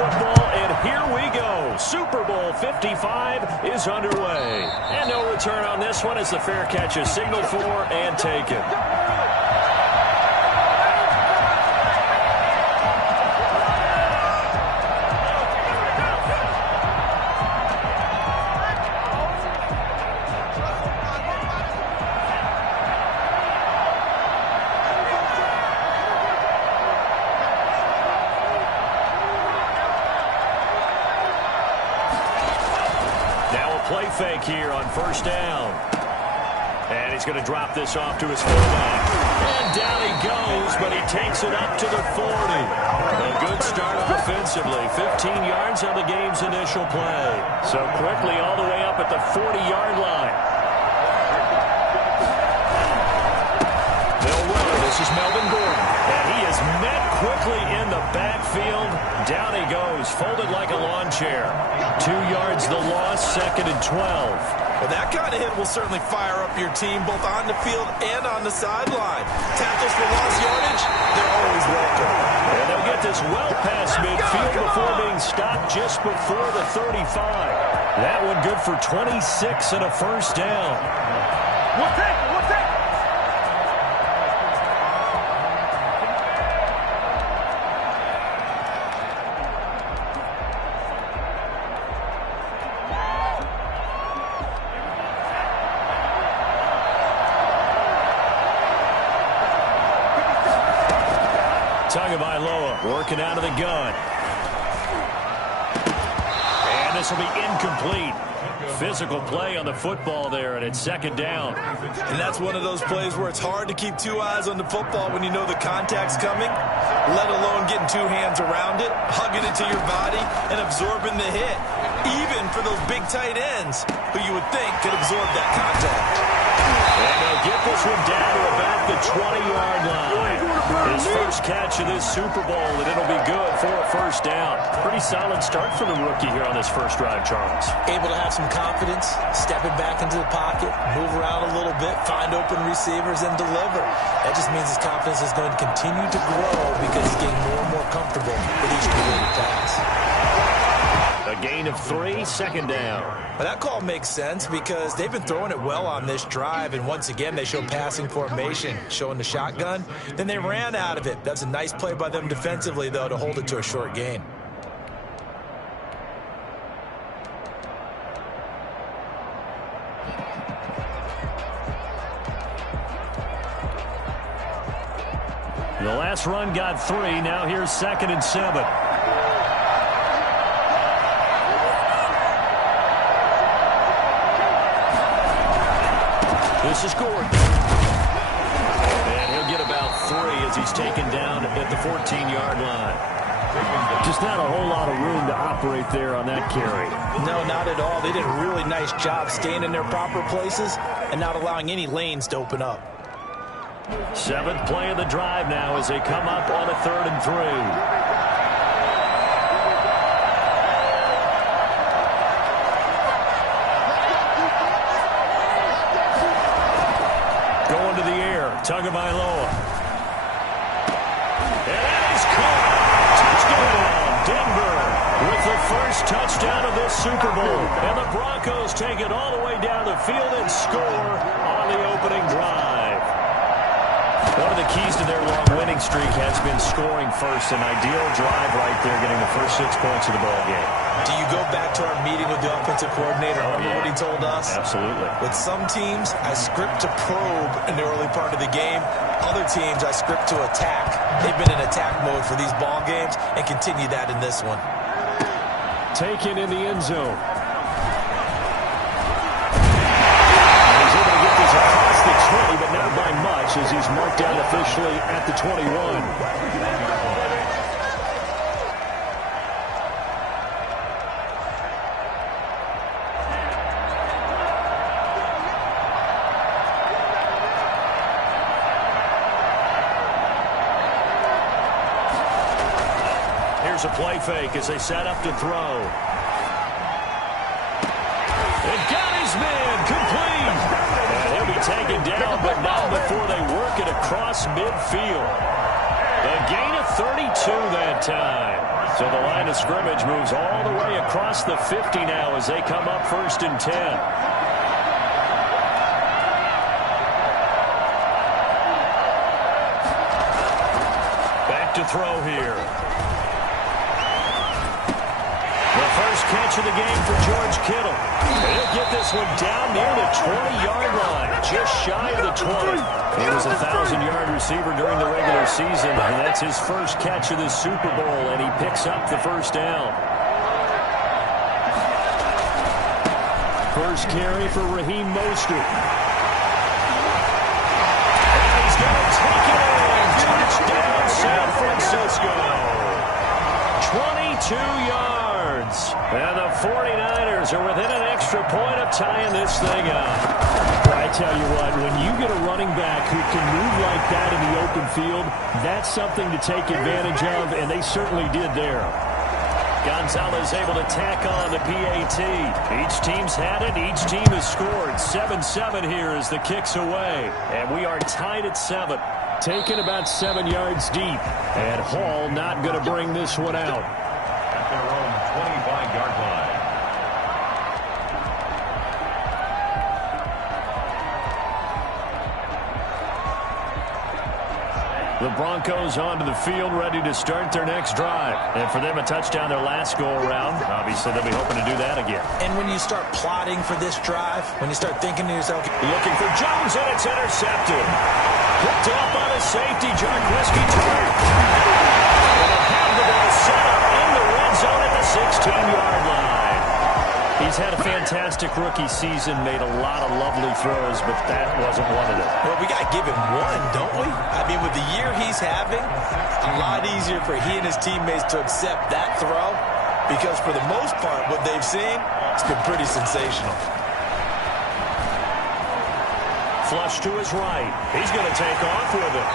football, and here we go. Super Bowl 55 is underway. And no return on this one as the fair catch is signaled for and taken. Play fake here on first down. And he's going to drop this off to his fullback. And down he goes, but he takes it up to the 40. A good start offensively. 15 yards on the game's initial play. So quickly all the way up at the 40-yard line. They'll run. This is Melvin Gordon. And he is met quickly in the backfield. Down he goes, folded like a lawn chair. 2 yards the loss, 2nd and 12. Well, that kind of hit will certainly fire up your team both on the field and on the sideline. Tackles for lost yardage, they're always welcome. And they'll get this well past midfield before being stopped just before the 35. That one good for 26 and a first down. One take. Tagovailoa working out of the gun. And this will be incomplete. Physical play on the football there, and it's 2nd down. And that's one of those plays where it's hard to keep 2 eyes on the football when you know the contact's coming, let alone getting 2 hands around it, hugging it to your body, and absorbing the hit. Even for those big tight ends who you would think could absorb that contact. And they'll get this one down to about the 20-yard line. His first catch of this Super Bowl, and it'll be good for a first down. Pretty solid start for the rookie here on this first drive, Charles. Able to have some confidence, stepping back into the pocket, move around a little bit, find open receivers, and deliver. That just means his confidence is going to continue to grow because he's getting more and more comfortable with each completed pass. A gain of 3, 2nd down. But that call makes sense because they've been throwing it well on this drive, and once again they show passing formation, showing the shotgun. Then they ran out of it. That's a nice play by them defensively, though, to hold it to a short gain. The last run got 3. Now here's 2nd and 7. This is Gordon. And he'll get about 3 as he's taken down at the 14-yard line. Just not a whole lot of room to operate there on that carry. No, not at all. They did a really nice job staying in their proper places and not allowing any lanes to open up. 7th play of the drive now as they come up on a 3rd and 3. Going to the air, Tagovailoa. And that is caught. Touchdown, Denver, with the first touchdown of this Super Bowl. And the Broncos take it all the way down the field and score on the opening drive. One of the keys to their long winning streak has been scoring first. An ideal drive right there, getting the first 6 points of the ball game. Do you go back to our meeting with the offensive coordinator? Remember what he told us? Absolutely. With some teams, I script to probe in the early part of the game. Other teams, I script to attack. They've been in attack mode for these ball games and continue that in this one. Taken in the end zone. The 20, but not by much as he's marked down officially at the 21. Here's a play fake as they set up to throw. It got his man complete. He'll be taken down, but not before they work it across midfield. A gain of 32 that time. So the line of scrimmage moves all the way across the 50 now as they come up 1st and 10. Back to throw here. The first catch of the game for George Kittle. He'll get this one down near the 20-yard line, just shy of the 20. He was a 1,000-yard receiver during the regular season, and that's his first catch of the Super Bowl, and he picks up the first down. First carry for Raheem Mostert. And he's going to take it in. Touchdown, San Francisco. 22 yards. And the 49ers are within an extra point of tying this thing up. I tell you what, when you get a running back who can move like that in the open field, that's something to take advantage of, and they certainly did there. Gonzalez able to tack on the PAT. Each team's had it. Each team has scored. 7-7 here as the kick's away. And we are tied at 7. Taken about 7 yards deep. And Hall not going to bring this one out. At their own 25-yard line. The Broncos onto the field, ready to start their next drive. And for them, a touchdown their last go-around. Obviously, they'll be hoping to do that again. And when you start plotting for this drive, when you start thinking to yourself, looking for Jones, and it's intercepted. Picked off by the safety, Jarkowski turn. And they have the ball set up in the red zone at the 16-yard line. He's had a fantastic rookie season, made a lot of lovely throws, but that wasn't one of them. Well, we got to give him one, don't we? I mean, with the year he's having, a lot easier for he and his teammates to accept that throw because for the most part, what they've seen, it's been pretty sensational. Flush to his right. He's going to take off with it.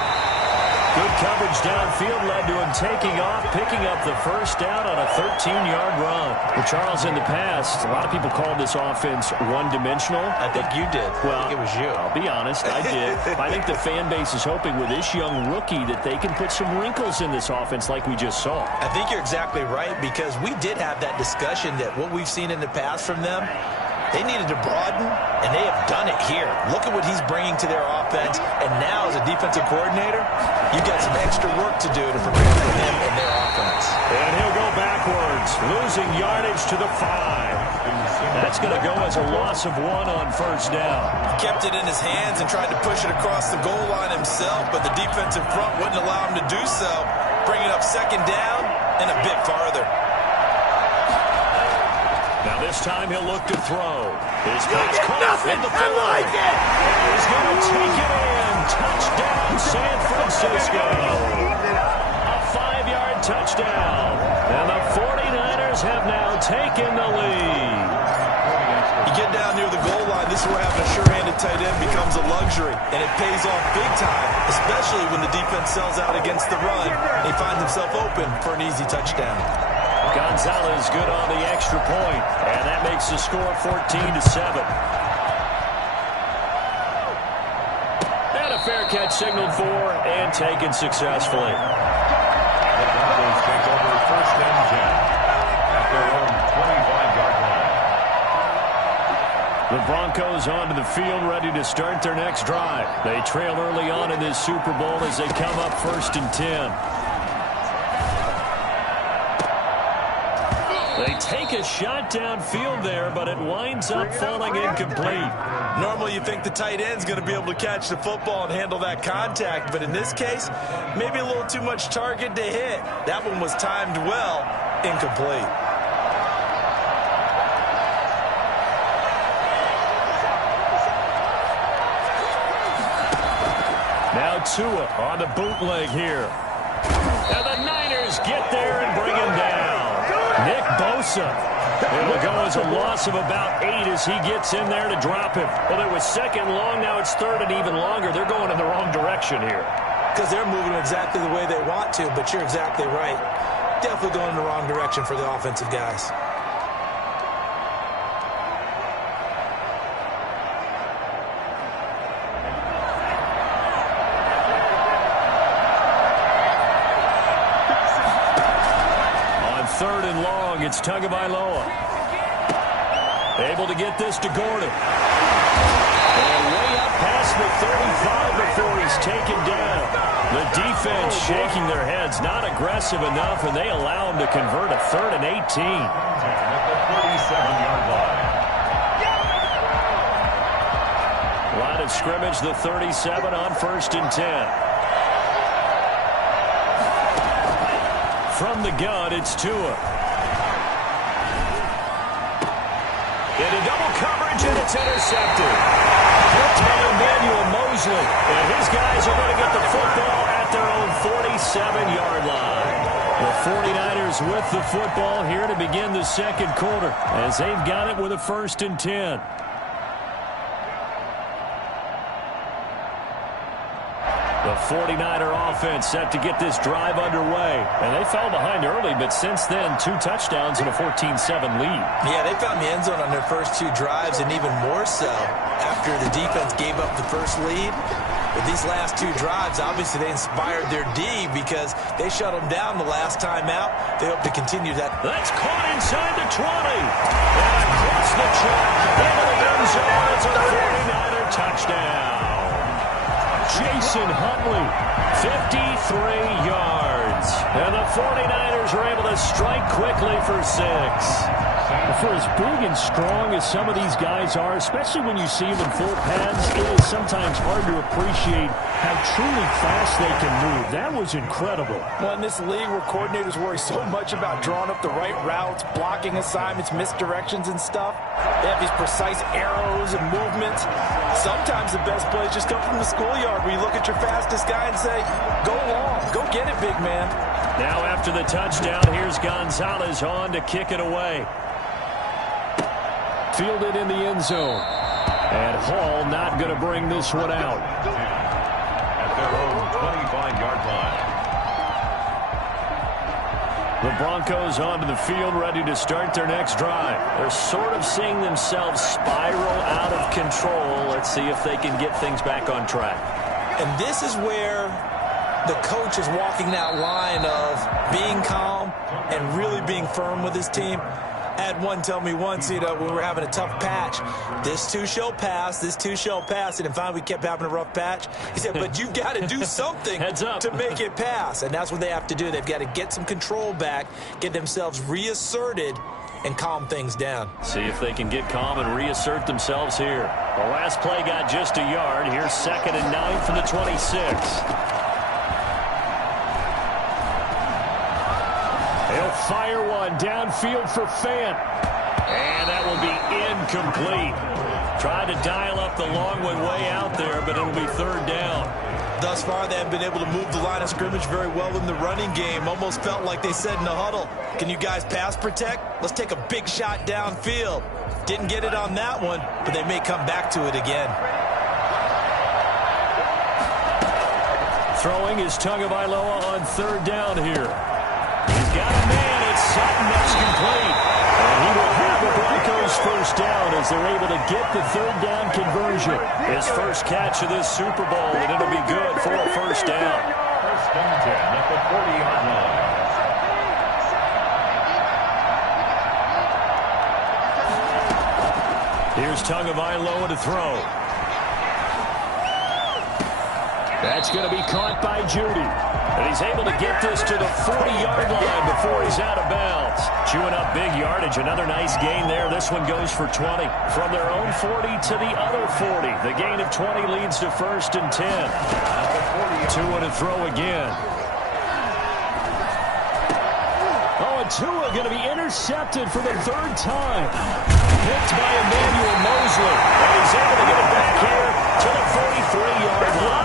Good coverage downfield led to him taking off, picking up the first down on a 13-yard run. Well, Charles, in the past, a lot of people called this offense one-dimensional. I think you did. Well, I think it was you. I'll be honest, I did. I think the fan base is hoping with this young rookie that they can put some wrinkles in this offense like we just saw. I think you're exactly right because we did have that discussion that what we've seen in the past from them, they needed to broaden, and they have done it here. Look at what he's bringing to their offense, and now as a defensive coordinator, you've got some extra work to do to prepare for him and their offense. And he'll go backwards, losing yardage to the 5. That's going to go as a loss of 1 on first down. He kept it in his hands and tried to push it across the goal line himself, but the defensive front wouldn't allow him to do so, bringing up second down and a bit farther. Now this time he'll look to throw. His pass caught in the field. Like he's going to take it in. Touchdown, San Francisco. A 5-yard touchdown. And the 49ers have now taken the lead. You get down near the goal line, this is where having a sure-handed tight end becomes a luxury. And it pays off big time, especially when the defense sells out against the run. He finds himself open for an easy touchdown. Gonzalez good on the extra point, and that makes the score 14-7. And a fair catch signaled for and taken successfully. The Broncos take over first and 10 at their own 25-yard line. The Broncos onto the field, ready to start their next drive. They trail early on in this Super Bowl as they come up 1st and 10. They take a shot downfield there, but it winds up falling incomplete. Normally you think the tight end's going to be able to catch the football and handle that contact, but in this case, maybe a little too much target to hit. That one was timed well, incomplete. Now Tua on the bootleg here. And the Niners get there and bring him down. Nick Bosa. It'll go as a loss of about 8 as he gets in there to drop him. Well, it was second long. Now it's third and even longer. They're going in the wrong direction here. Because they're moving exactly the way they want to, but you're exactly right. Definitely going in the wrong direction for the offensive guys. It's Tagovailoa. Able to get this to Gordon. And way up past the 35 before he's taken down. The defense shaking their heads, not aggressive enough, and they allow him to convert a 3rd and 18. At the 47-yard line. Line of scrimmage, the 37 on 1st and 10. From the gun, it's Tua. Into double coverage, and it's intercepted. Picked by Emmanuel Mosley. And his guys are going to get the football at their own 47-yard line. The 49ers with the football here to begin the second quarter as they've got it with a 1st and 10. The 49er offense set to get this drive underway. And they fell behind early, but since then, 2 touchdowns and a 14-7 lead. Yeah, they found the end zone on their first 2 drives, and even more so after the defense gave up the first lead. With these last 2 drives, obviously they inspired their D because they shut them down the last time out. They hope to continue that. That's caught inside the 20. And across the track into the end zone. It's a 49er touchdown. Jason Huntley, 53 yards. And the 49ers are able to strike quickly for 6. For as big and strong as some of these guys are, especially when you see them in full pads, it is sometimes hard to appreciate how truly fast they can move. That was incredible. Well, in this league where coordinators worry so much about drawing up the right routes, blocking assignments, misdirections and stuff, they have these precise arrows and movements. Sometimes the best plays just come from the schoolyard where you look at your fastest guy and say, go long, go get it, big man. Now after the touchdown, here's Gonzalez on to kick it away. Fielded in the end zone. And Hall not going to bring this one out. At their own 25-yard line. The Broncos onto the field, ready to start their next drive. They're sort of seeing themselves spiral out of control. Let's see if they can get things back on track. And this is where the coach is walking that line of being calm and really being firm with his team. I had one tell me once, when we were having a tough patch, this too shall pass, this too shall pass. And finally we kept having a rough patch. He said, but you've got to do something to make it pass. And that's what they have to do. They've got to get some control back, get themselves reasserted, and calm things down. See if they can get calm and reassert themselves here. The last play got just a yard. Here's 2nd and 9 from the 26. He'll fire one downfield for Fant. And that will be incomplete. Tried to dial up the long one way out there, but it'll be 3rd down. Thus far, they have been able to move the line of scrimmage very well in the running game. Almost felt like they said in the huddle, can you guys pass protect? Let's take a big shot downfield. Didn't get it on that one, but they may come back to it again. Throwing is Tagovailoa on 3rd down here. He's got a man. It's Sutton. That's complete. And he will have the Broncos 1st down as they're able to get the 3rd down conversion. His first catch of this Super Bowl, and it'll be good for a 1st down. 1st and 10 at the 40-yard line. Here's Tagovailoa to throw. That's going to be caught by Judy. And he's able to get this to the 40-yard line before he's out of bounds. Chewing up big yardage. Another nice gain there. This one goes for 20. From their own 40 to the other 40. The gain of 20 leads to 1st and 10. Tua to throw again. Oh, and Tua going to be intercepted for the 3rd time. Picked by Emmanuel Mosley. And he's able to get it back here to the 43-yard line.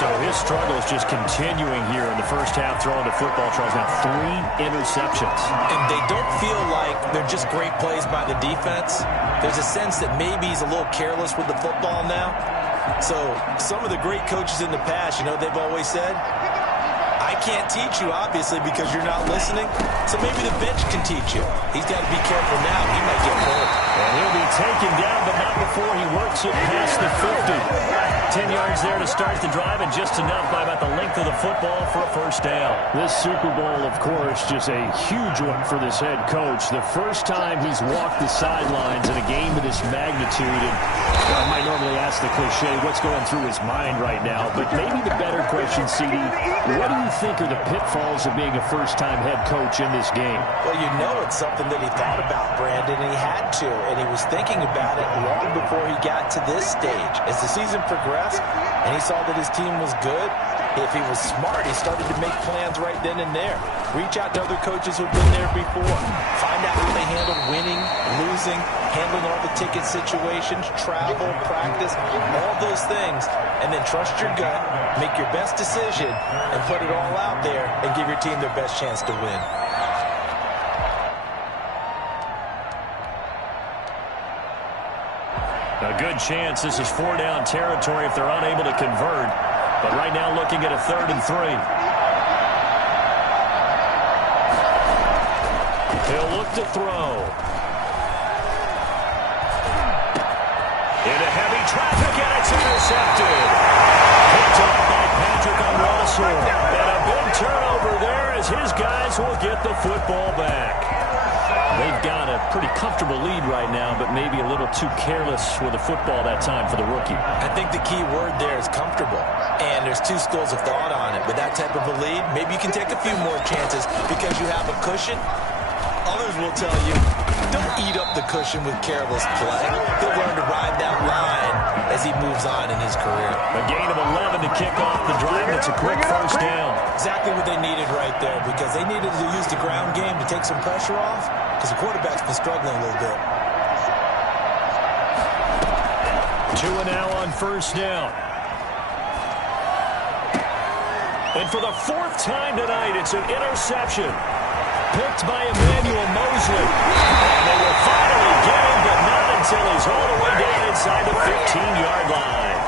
So his struggle is just continuing here in the first half, throwing the football. Charles, now 3 interceptions. And they don't feel like they're just great plays by the defense. There's a sense that maybe he's a little careless with the football now. So some of the great coaches in the past, they've always said, I can't teach you, obviously, because you're not listening. So maybe the bench can teach you. He's got to be careful now. He might get hurt. And he'll be taken down, but not before before he works it past the 50. 10 yards there to start the drive, and just enough by about the length of the football for a first down. This Super Bowl, of course, just a huge one for this head coach. The first time he's walked the sidelines in a game of this magnitude, and I might normally ask the cliche, what's going through his mind right now? But maybe the better question, CD, what do you think are the pitfalls of being a first-time head coach in this game? Well, you know it's something that he thought about, Brandon, and he had to, and he was thinking about it long before he got to this stage. As the season progressed, and he saw that his team was good, if he was smart, he started to make plans right then and there. Reach out to other coaches who've been there before. Find out how they handled winning, losing, handling all the ticket situations, travel, practice, all those things. And then trust your gut, make your best decision, and put it all out there and give your team their best chance to win. A good chance this is 4-down territory if they're unable to convert. But right now looking at a 3rd and 3. He'll look to throw. Into heavy traffic, and it's intercepted. Picked up by Patrick on Russell. And a big turnover there as his guys will get the football back. They've got a pretty comfortable lead right now, but maybe a little too careless with the football that time for the rookie. I think the key word there is comfortable. And there's two schools of thought on it. With that type of a lead, maybe you can take a few more chances because you have a cushion. Others will tell you, don't eat up the cushion with careless play. He'll learn to ride that line as he moves on in his career. A gain of 11 to kick off the drive. It's a quick first down. Exactly what they needed right there, because they needed to use the ground game to take some pressure off, because the quarterback's been struggling a little bit. 2 now on first down. And for the 4th time tonight, it's an interception. Picked by Emmanuel Mosley. And they will finally get him, but not until he's all the way down inside the 15-yard line.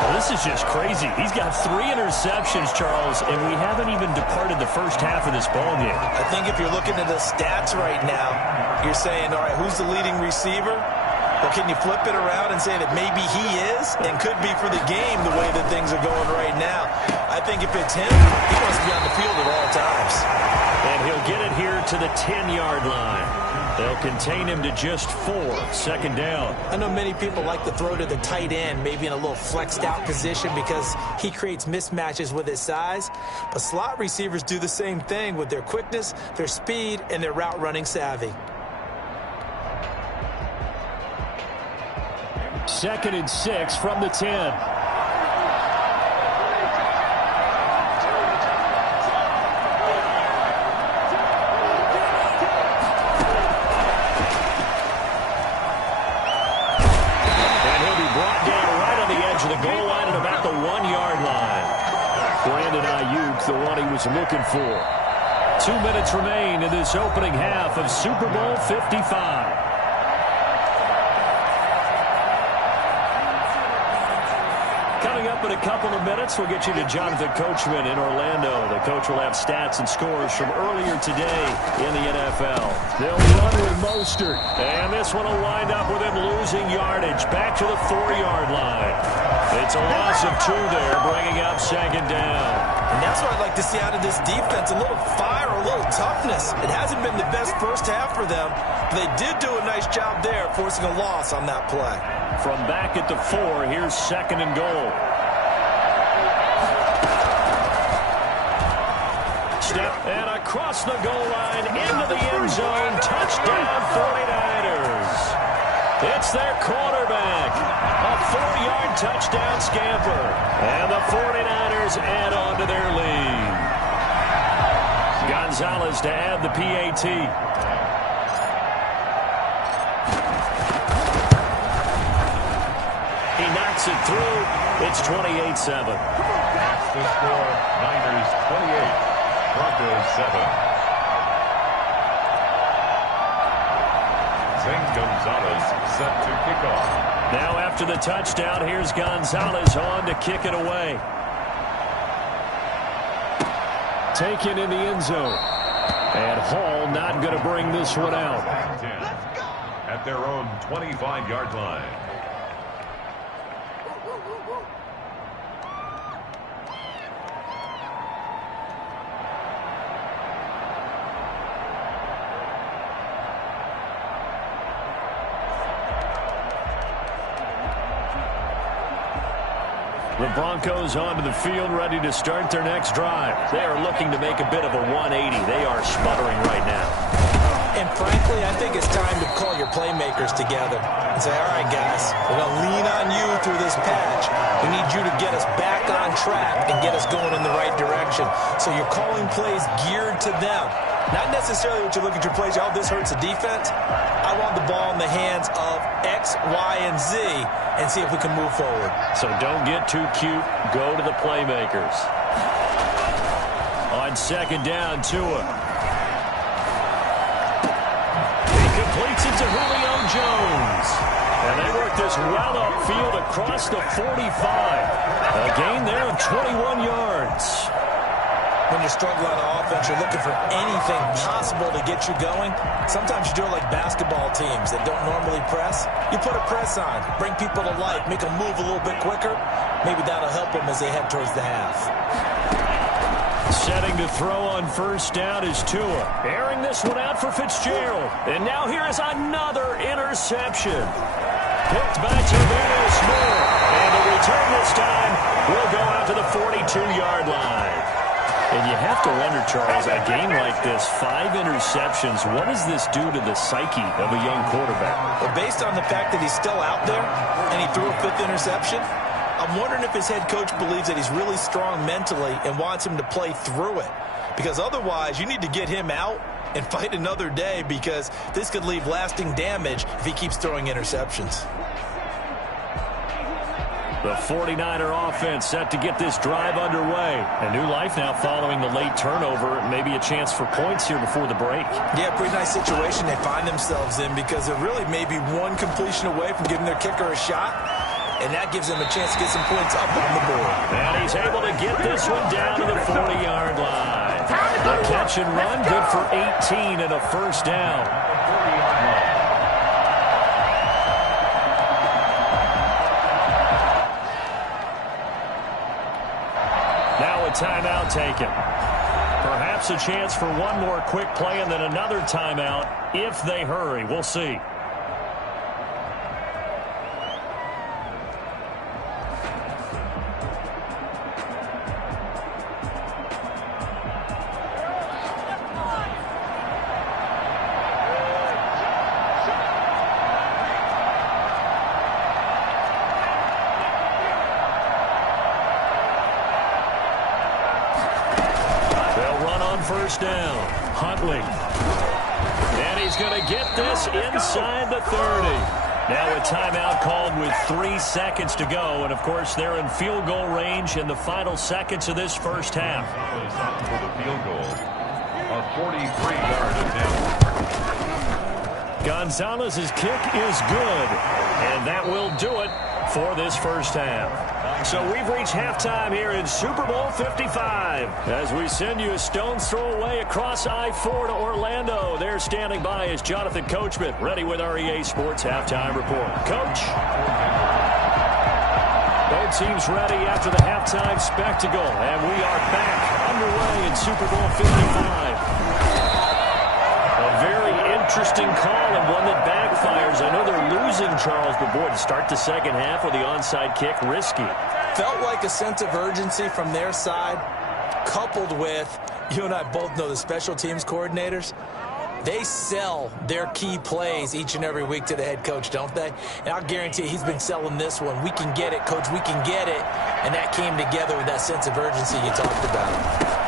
Well, this is just crazy. He's got 3 interceptions, Charles, and we haven't even departed the first half of this ballgame. I think if you're looking at the stats right now, you're saying, all right, who's the leading receiver? Well, can you flip it around and say that maybe he is and could be for the game the way that things are going right now? I think if it's him, he wants to be on the field at all times. And he'll get it here to the 10-yard line. They'll contain him to just 4. 2nd down. I know many people like to throw to the tight end, maybe in a little flexed out position because he creates mismatches with his size. But slot receivers do the same thing with their quickness, their speed, and their route running savvy. 2nd and 6 from the 10. Looking for. 2 minutes remain in this opening half of Super Bowl 55. Coming up in a couple of minutes, we'll get you to Jonathan Coachman in Orlando. The coach will have stats and scores from earlier today in the NFL. They'll run with Mostert. And this one will wind up with him losing yardage. Back to the 4-yard line. It's a loss of 2 there, bringing up 2nd down. And that's what I'd like to see out of this defense, a little fire, a little toughness. It hasn't been the best first half for them, but they did do a nice job there, forcing a loss on that play. From back at the 4, here's 2nd and goal. Step and across the goal line into the end zone. Touchdown 49ers. It's their quarterback. A 4-yard touchdown scamper. And the 49ers add on to their lead. Gonzalez to add the PAT. He knocks it through. It's 28-7. That's the score. Niners 28. Broncos 7. Zane Gonzalez set to kick off. Now after the touchdown, here's Gonzalez on to kick it away. Taken in the end zone. And Hall not going to bring this one out. At their own 25-yard line. The Broncos onto the field, ready to start their next drive. They are looking to make a bit of a 180. They are sputtering right now. And frankly, I think it's time to call your playmakers together and say, all right, guys, we're going to lean on you through this patch. We need you to get us back on track and get us going in the right direction. So you're calling plays geared to them. Not necessarily what you look at your plays, oh, this hurts the defense. I want the ball in the hands of X, Y, and Z and see if we can move forward. So don't get too cute. Go to the playmakers. On second down, Tua. He completes it to Julio Jones. And they work this well upfield across the 45. A gain there of 21 yards. When you're struggling on offense, you're looking for anything possible to get you going. Sometimes you do it like basketball teams that don't normally press. You put a press on, bring people to life, make them move a little bit quicker. Maybe that'll help them as they head towards the half. Setting to throw on first down is Tua. Airing this one out for Fitzgerald. And now here is another interception. Picked by Tavares Moore. And the return this time will go out to the 42-yard line. And you have to wonder, Charles, a game like this, 5 interceptions, what does this do to the psyche of a young quarterback? Well, based on the fact that he's still out there and he threw a 5th interception, I'm wondering if his head coach believes that he's really strong mentally and wants him to play through it. Because otherwise, you need to get him out and fight another day, because this could leave lasting damage if he keeps throwing interceptions. The 49er offense set to get this drive underway. A new life now following the late turnover. Maybe a chance for points here before the break. Yeah, pretty nice situation they find themselves in, because they're really maybe one completion away from giving their kicker a shot. And that gives them a chance to get some points up on the board. And he's able to get this one down to the 40-yard line. The catch and run, good for 18 and a first down. Now a timeout taken. Perhaps a chance for one more quick play and then another timeout if they hurry. We'll see. First down, Huntley. And he's going to get this inside the 30. Now a timeout called with 3 seconds to go. And, of course, they're in field goal range in the final seconds of this first half. For the field goal, a 43-yard attempt. Gonzalez's kick is good. And that will do it for this first half. So we've reached halftime here in Super Bowl 55. As we send you a stone's throw away across I-4 to Orlando. There standing by is Jonathan Coachman, ready with our EA Sports Halftime Report. Coach? Both teams ready after the halftime spectacle. And we are back underway in Super Bowl 55. A very interesting call and one that backfires. I know they're losing, Charles, but boy, to start the second half with the onside kick, risky. Felt like a sense of urgency from their side, coupled with, you and I both know the special teams coordinators, they sell their key plays each and every week to the head coach, don't they? And I'll guarantee you he's been selling this one. We can get it, coach, we can get it. And that came together with that sense of urgency you talked about.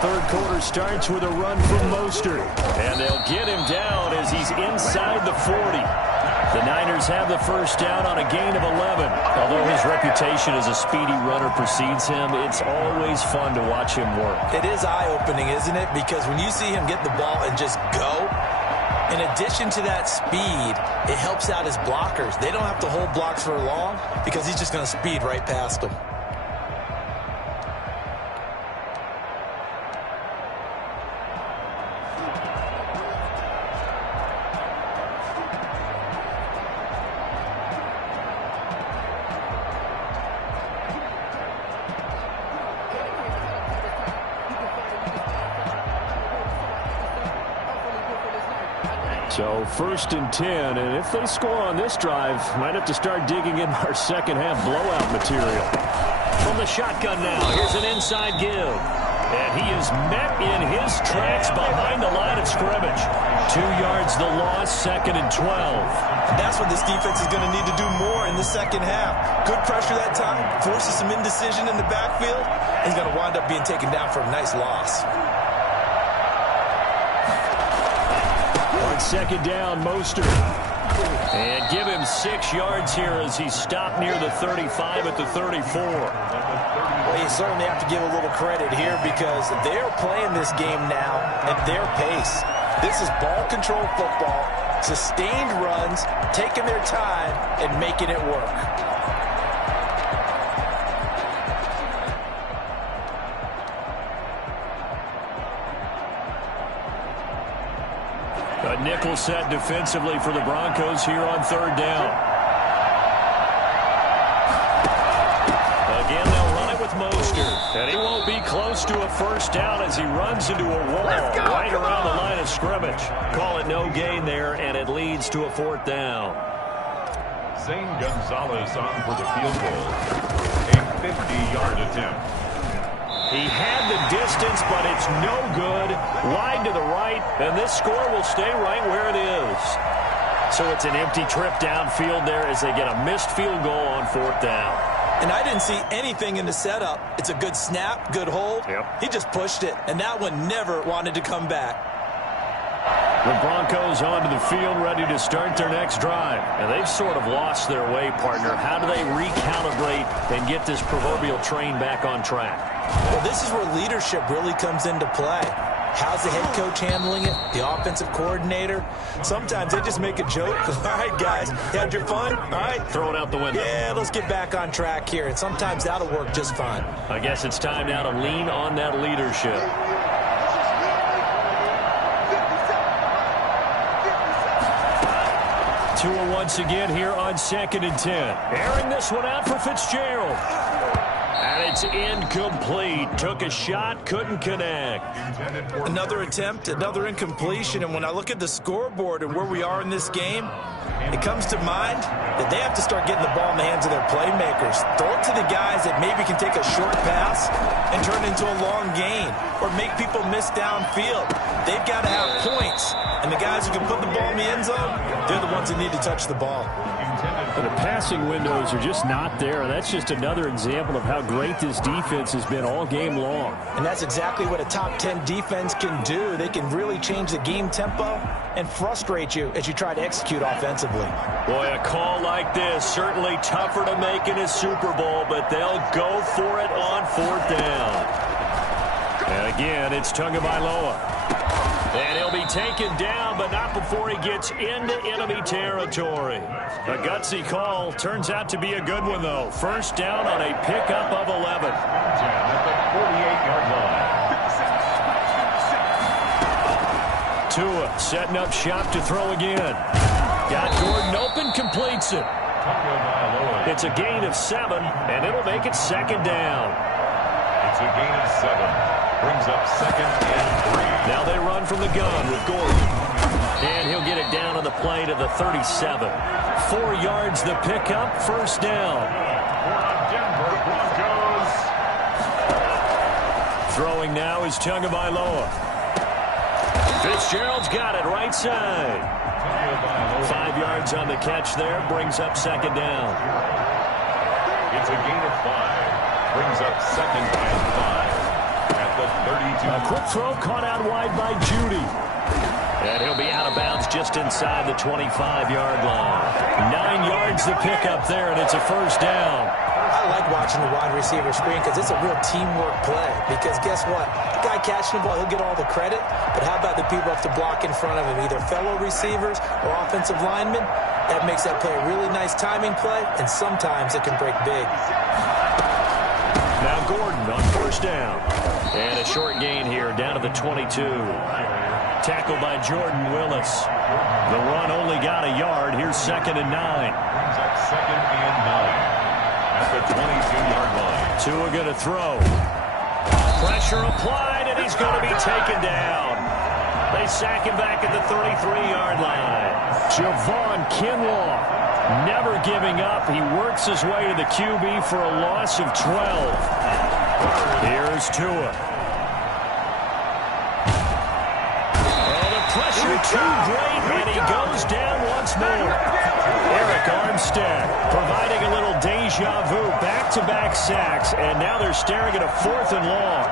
Third quarter starts with a run from Mostert. And they'll get him down as he's inside the 40. The Niners have the first down on a gain of 11. Although his reputation as a speedy runner precedes him, it's always fun to watch him work. It is eye-opening, isn't it? Because when you see him get the ball and just go, in addition to that speed, it helps out his blockers. They don't have to hold blocks for long because he's just going to speed right past them. So 1st and 10, and if they score on this drive, might have to start digging in our second half blowout material. From the shotgun now, here's an inside give. And he is met in his tracks behind the line of scrimmage. 2 yards the loss, 2nd and 12. And that's what this defense is going to need to do more in the second half. Good pressure that time, forces some indecision in the backfield. He's going to wind up being taken down for a nice loss. On 2nd down, Mostert. And give him 6 yards here as he stopped near the 35 at the 34. Well, you certainly have to give a little credit here because they're playing this game now at their pace. This is ball control football, sustained runs, taking their time and making it work. A nickel set defensively for the Broncos here on 3rd down. Again, they'll run it with Mostert. And he won't be close to a 1st down as he runs into a wall right around the line of scrimmage. Call it no gain there, and it leads to a 4th down. Zane Gonzalez on for the field goal. A 50-yard attempt. He had the distance, but it's no good. Wide to the right, and this score will stay right where it is. So it's an empty trip downfield there as they get a missed field goal on 4th down. And I didn't see anything in the setup. It's a good snap, good hold. Yep. He just pushed it, and that one never wanted to come back. The Broncos onto the field, ready to start their next drive. And they've sort of lost their way, partner. How do they recalibrate and get this proverbial train back on track? Well, this is where leadership really comes into play. How's the head coach handling it? The offensive coordinator? Sometimes they just make a joke. All right, guys, you had your fun? All right. Throw it out the window. Yeah, let's get back on track here. And sometimes that'll work just fine. I guess it's time now to lean on that leadership. Tua once again here on 2nd and 10. Airing this one out for Fitzgerald. And it's incomplete. Took a shot, couldn't connect. Another attempt, another incompletion. And when I look at the scoreboard and where we are in this game, it comes to mind that they have to start getting the ball in the hands of their playmakers. Throw it to the guys that maybe can take a short pass and turn it into a long gain or make people miss downfield. They've got to have points. And the guys who can put the ball in the end zone, they're the ones that need to touch the ball. But the passing windows are just not there. That's just another example of how great this defense has been all game long. And that's exactly what a top 10 defense can do. They can really change the game tempo and frustrate you as you try to execute offensively. Boy, a call like this, certainly tougher to make in a Super Bowl, but they'll go for it on 4th down. And again, it's Tagovailoa. And he'll be taken down, but not before he gets into enemy territory. A gutsy call. Turns out to be a good one, though. 1st down on a pickup of 11. At the 48-yard line. Tua setting up shop to throw again. Got Gordon open, completes it. It's a gain of 7, and it'll make it 2nd down. It's a gain of 7. Brings up 2nd and 3. Now they run from the gun with Gordon. And he'll get it down on the play to the 37. 4 yards the pickup, 1st down. For Denver Broncos. Throwing now is Tagovailoa. Fitzgerald's got it right side. 5 yards on the catch there, brings up 2nd down. It's a gain of 5. Brings up 2nd and 5. At the 32. A quick throw caught out wide by Judy. And he'll be out of bounds just inside the 25-yard line. 9 yards the pickup there, and it's a 1st down. I like watching the wide receiver screen because it's a real teamwork play. Because guess what? The guy catching the ball, he'll get all the credit. But how about the people who have to block in front of him, either fellow receivers or offensive linemen? That makes that play a really nice timing play, and sometimes it can break big. Now Gordon on 1st down. And a short gain here down to the 22. Tackled by Jordan Willis. The run only got a yard. Here's 2nd and 9. Brings up 2nd and 9. At the 22-yard line. Tua going to throw. Pressure applied, and he's going to be taken down. They sack him back at the 33-yard line. Javon Kinlaw, never giving up. He works his way to the QB for a loss of 12. Here's Tua. Oh, the pressure too great, and he goes down once more. Eric Armstead providing a little deja vu, back-to-back sacks, and now they're staring at a 4th and long.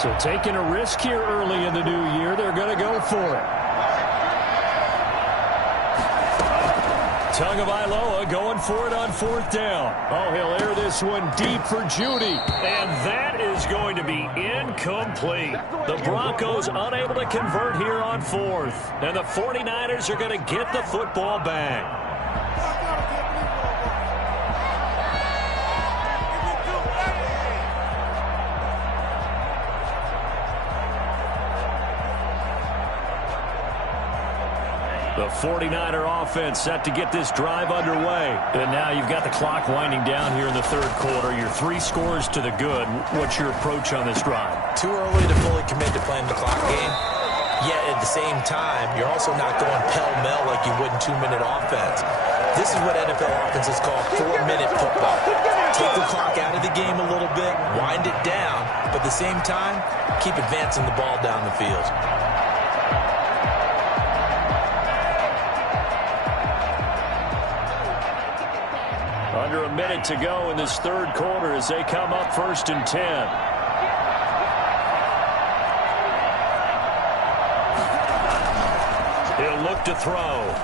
So taking a risk here early in the new year, they're going to go for it. Tagovailoa going for it on 4th down. Oh, he'll air this one deep for Judy. And that is going to be incomplete. The Broncos unable to convert here on 4th. And the 49ers are going to get the football back. The 49er offense set to get this drive underway. And now you've got the clock winding down here in the 3rd quarter. You're 3 scores to the good. What's your approach on this drive? Too early to fully commit to playing the clock game. Yet at the same time, you're also not going pell-mell like you would in 2-minute offense. This is what NFL offenses call 4-minute football. Take the clock out of the game a little bit, wind it down, but at the same time, keep advancing the ball down the field. Under a minute to go in this 3rd quarter as they come up 1st and 10. He'll look to throw.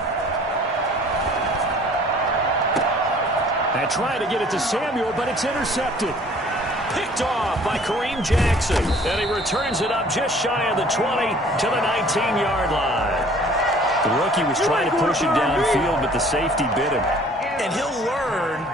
And trying to get it to Samuel, but it's intercepted. Picked off by Kareem Jackson. And he returns it up just shy of the 20 to the 19-yard line. The rookie was trying to push it downfield, but the safety bit him. And he'll learn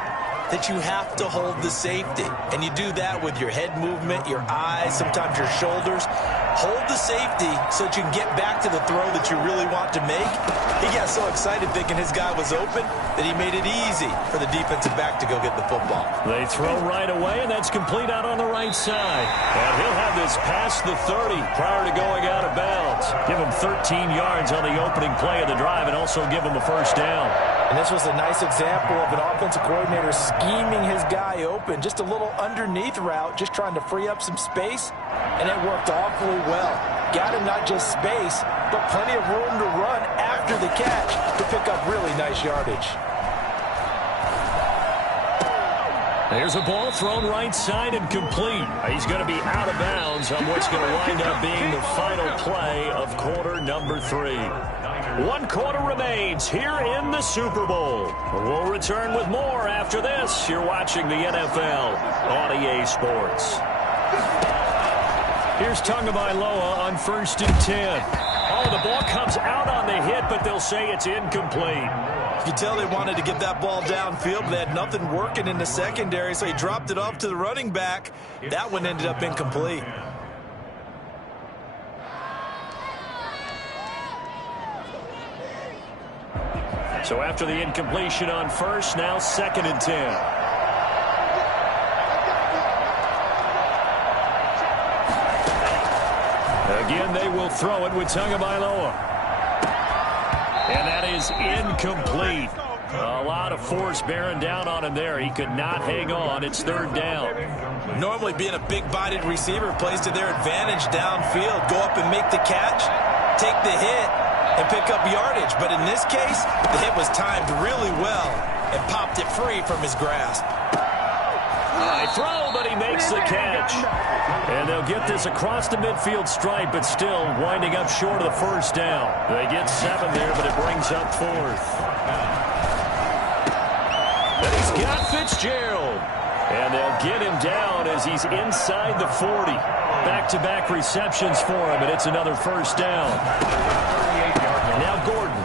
that you have to hold the safety. And you do that with your head movement, your eyes, sometimes your shoulders. Hold the safety so that you can get back to the throw that you really want to make. He got so excited thinking his guy was open that he made it easy for the defensive back to go get the football. They throw right away, and that's complete out on the right side. And he'll have this past the 30 prior to going out of bounds. Give him 13 yards on the opening play of the drive and also give him a 1st down. And this was a nice example of an offensive coordinator scheming his guy open. Just a little underneath route, just trying to free up some space, and it worked awfully well. Got him not just space, but plenty of room to run after the catch to pick up really nice yardage. There's a ball thrown right side and complete. He's going to be out of bounds on what's going to wind up being the final play of quarter number 3. 1 quarter remains here in the Super Bowl. We'll return with more after this. You're watching the NFL on EA Sports. Here's Tagovailoa on 1st and 10. Oh, the ball comes out on the hit, but they'll say it's incomplete. You can tell they wanted to get that ball downfield, but they had nothing working in the secondary, so he dropped it off to the running back. That one ended up incomplete. So after the incompletion on 1st, now 2nd and 10. Again, they will throw it with Tagovailoa. And that is incomplete. A lot of force bearing down on him there. He could not hang on. It's 3rd down. Normally being a big-bodied receiver plays to their advantage downfield. Go up and make the catch, take the hit, and pick up yardage. But in this case, the hit was timed really well and popped it free from his grasp. High throw, but he makes the catch. And they'll get this across the midfield stripe, but still winding up short of the 1st down. They get 7 there, but it brings up 4th. And he's got Fitzgerald. And they'll get him down as he's inside the 40. Back-to-back receptions for him, and it's another 1st down. Now Gordon.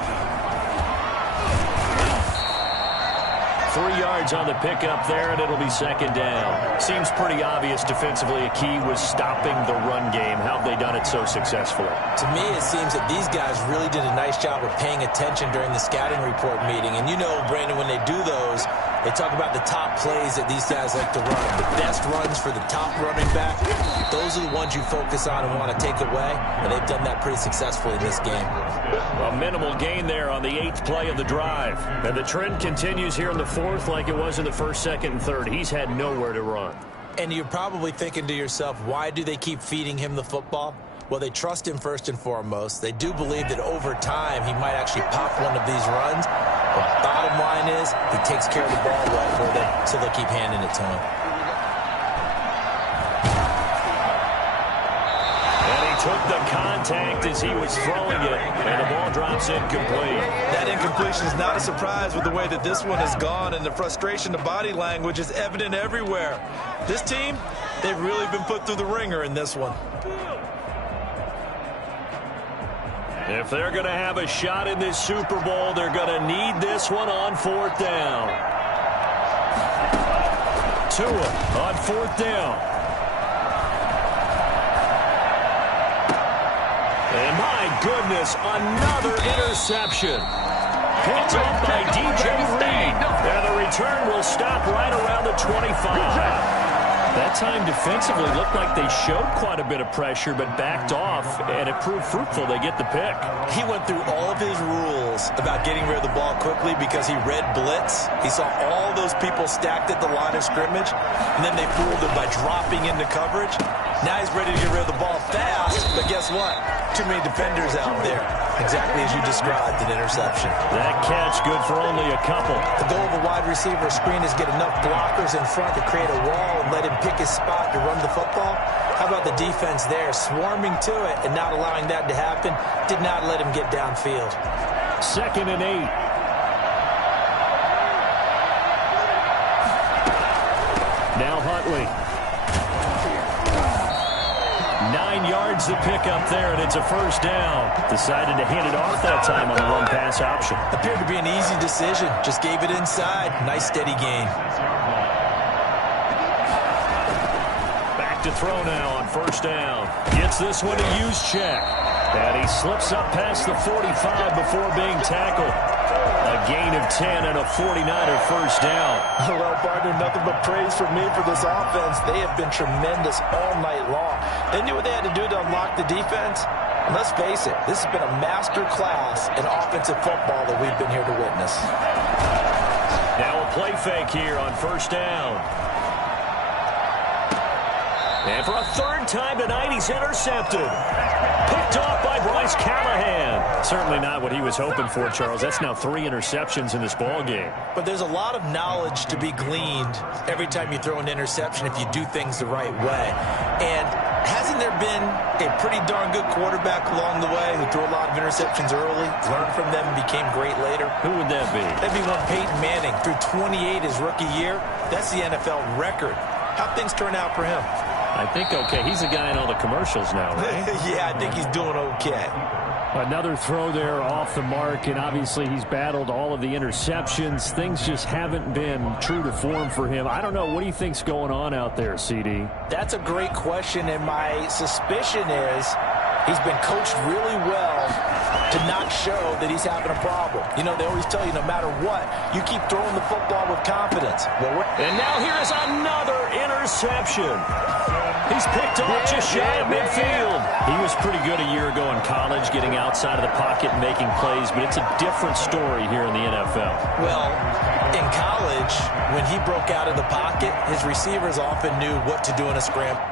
3 yards on the pickup there, and it'll be second down. Seems pretty obvious defensively a key was stopping the run game. How have they done it so successfully? To me, it seems that these guys really did a nice job of paying attention during the scouting report meeting. And you know, Brandon, when they do those, they talk about the top plays that these guys like to run. The best runs for the top running back, those are the ones you focus on and want to take away. And they've done that pretty successfully in this game. A minimal gain there on the 8th play of the drive. And the trend continues here in the 4th like it was in the 1st, 2nd, and 3rd. He's had nowhere to run. And you're probably thinking to yourself, why do they keep feeding him the football? Well, they trust him first and foremost. They do believe that over time he might actually pop one of these runs. The bottom line is he takes care of the ball well for them, so they'll keep handing it to him. And he took the contact as he was throwing it, and the ball drops incomplete. That incompletion is not a surprise with the way that this one has gone, and the frustration, the body language is evident everywhere. This team, they've really been put through the ringer in this one. If they're going to have a shot in this Super Bowl, they're going to need this one on 4th down. Tua on 4th down. And my goodness, another interception. Picked up by DJ Reed. And the return will stop right around the 25. That time defensively looked like they showed quite a bit of pressure but backed off, and it proved fruitful. They get the pick. He went through all of his rules about getting rid of the ball quickly because he read blitz. He saw all those people stacked at the line of scrimmage, and then they fooled him by dropping into coverage. Now he's ready to get rid of the ball fast, but guess what? Too many defenders out there. Exactly as you described, an interception. That catch good for only a couple. The goal of a wide receiver screen is get enough blockers in front to create a wall and let him pick his spot to run the football. How about the defense there, swarming to it and not allowing that to happen? Did not let him get downfield. 2nd and 8. Now Huntley. 9 yards to pick up there, and it's a first down. Decided to hand it off that time on the run-pass option. Appeared to be an easy decision. Just gave it inside. Nice, steady gain. Back to throw now on 1st down. Gets this one to Juszczyk. And he slips up past the 45 before being tackled. A gain of 10 and a 49er first down. Well, partner, nothing but praise from me for this offense. They have been tremendous all night long. They knew what they had to do to unlock the defense. And let's face it, this has been a master class in offensive football that we've been here to witness. Now a play fake here on 1st down. And for a 3rd time tonight, he's intercepted. Picked off by Bryce Callahan. Certainly not what he was hoping for, Charles. That's now 3 interceptions in this ball game. But there's a lot of knowledge to be gleaned every time you throw an interception if you do things the right way. And hasn't there been a pretty darn good quarterback along the way who threw a lot of interceptions early, learned from them, and became great later? Who would that be? That'd be one Peyton Manning. Threw 28 his rookie year. That's the NFL record. How'd things turn out for him? I think okay. He's the guy in all the commercials now, right? Yeah, I think he's doing okay. Another throw there off the mark, and obviously he's battled all of the interceptions. Things just haven't been true to form for him. I don't know. What do you think's going on out there, CD? That's a great question, and my suspicion is he's been coached really well to not show that he's having a problem. You know, they always tell you no matter what, you keep throwing the football with confidence. And now here is another interception. He's picked off just shy of midfield. He was pretty good a year ago in college, getting outside of the pocket and making plays, but it's a different story here in the NFL. Well, in college, when he broke out of the pocket, his receivers often knew what to do in a scramble.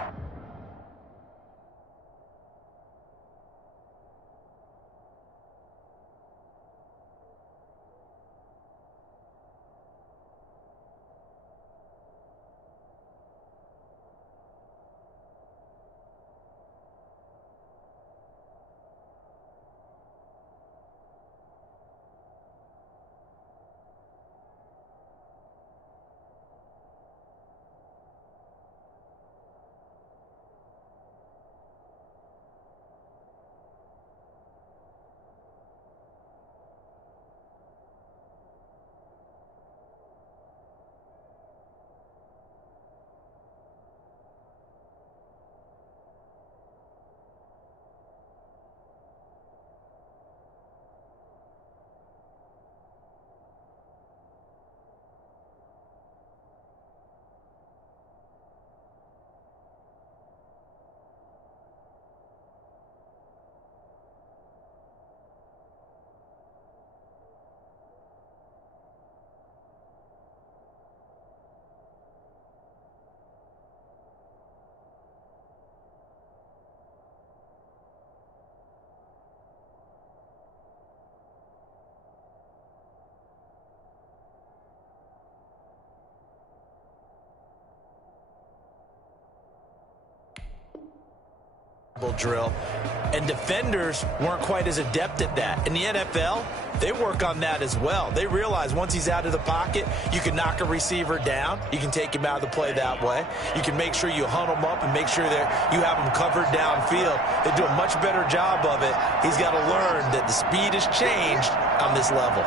drill, and defenders weren't quite as adept at that. In the NFL, they work on that as well. They realize once he's out of the pocket, you can knock a receiver down. You can take him out of the play that way. You can make sure you hunt him up and make sure that you have him covered downfield. They do a much better job of it. He's got to learn that the speed has changed on this level.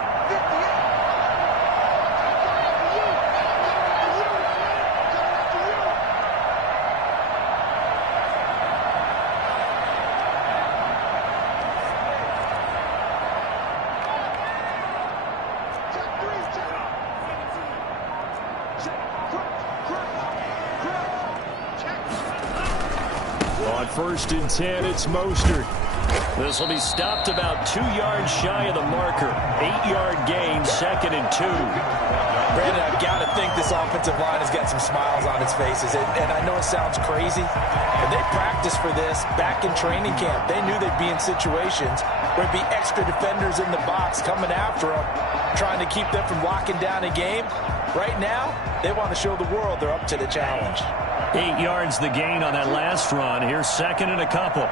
On 1st and 10, it's Mostert. This will be stopped about 2 yards shy of the marker. 8-yard gain, 2nd and 2. Brandon, I've got to think this offensive line has got some smiles on its faces. And I know it sounds crazy, but they practiced for this back in training camp. They knew they'd be in situations where there'd be extra defenders in the box coming after them, trying to keep them from locking down a game. Right now, they want to show the world they're up to the challenge. 8 yards the gain on that last run. Here's 2nd and a couple.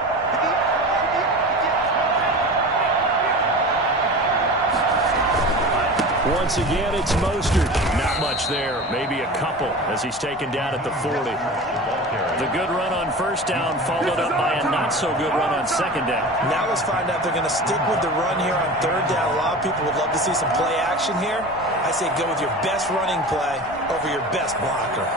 Once again, it's Mostert. Not much there. Maybe a couple as he's taken down at the 40. The good run on 1st down followed up by a not-so-good run on 2nd down. Now let's find out if they're going to stick with the run here on 3rd down. A lot of people would love to see some play action here. I say go with your best running play over your best blocker.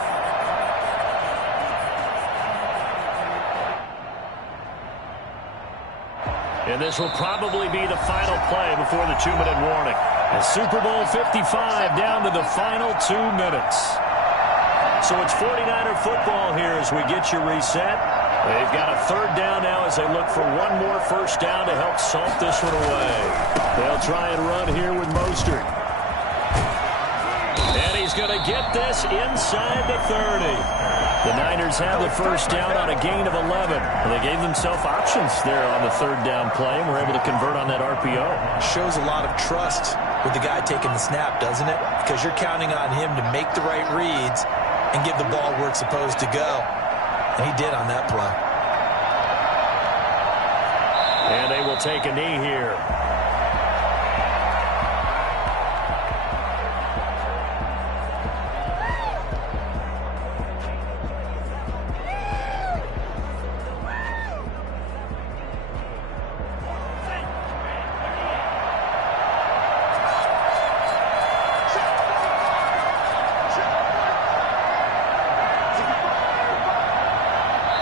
And this will probably be the final play before the 2-minute warning. And Super Bowl 55 down to the final 2 minutes. So it's 49er football here as we get you reset. They've got a 3rd down now as they look for one more 1st down to help salt this one away. They'll try and run here with Mostert. And he's going to get this inside the 30. The Niners have the 1st down on a gain of 11. And they gave themselves options there on the 3rd down play and were able to convert on that RPO. Shows a lot of trust with the guy taking the snap, doesn't it? Because you're counting on him to make the right reads and give the ball where it's supposed to go. And he did on that play. And they will take a knee here.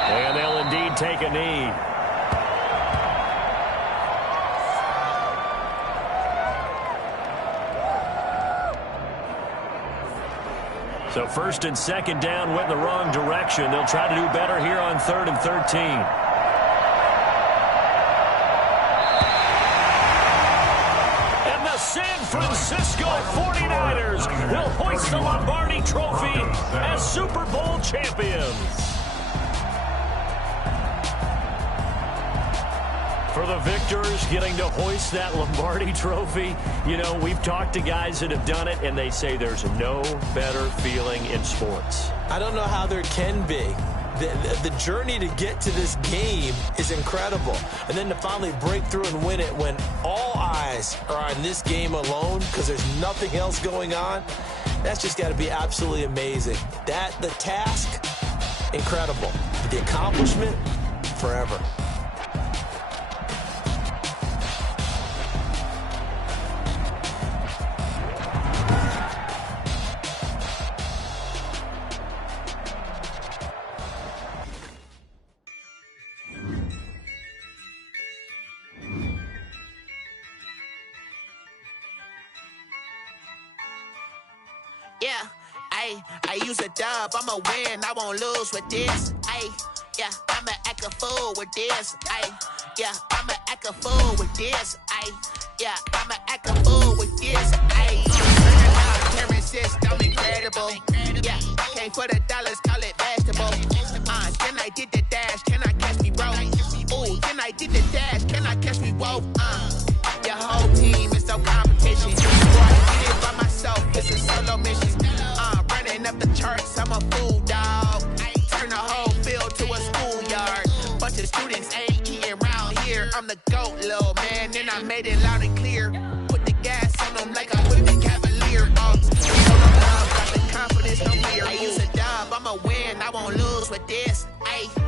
And they'll indeed take a knee. So 1st and 2nd down went in the wrong direction. They'll try to do better here on 3rd and 13. And the San Francisco 49ers will hoist the Lombardi Trophy as Super Bowl champions. For the victors getting to hoist that Lombardi Trophy, you know, we've talked to guys that have done it, and they say there's no better feeling in sports. I don't know how there can be. The journey to get to this game is incredible. And then to finally break through and win it when all eyes are on this game alone because there's nothing else going on, that's just got to be absolutely amazing. The task, incredible. The accomplishment, forever. Yeah, I use a dub, I'ma win, I won't lose with this. Yeah, I'ma act a fool with this. Yeah, I'ma act a fool with this. Yeah, I'ma act a fool with this. Appearances, I'm incredible. Yeah, came for the dollars, call it vegetable. Then I did the dash, can I catch me, bro? Ooh, then I did the dash, can I catch me, whoa? Your whole team is no competition. Boy, I did it by myself, it's a solo mission. Running up the charts, I'm a fool, dog. Turn the whole field to a schoolyard. Bunch of the students ain't eating round here. I'm the GOAT, little man, and I made it loud and clear. Put the gas on them like I'm with the Cavalier. Got the confidence, no fear. I use a dub, I'ma win, I won't lose with this. Ayy.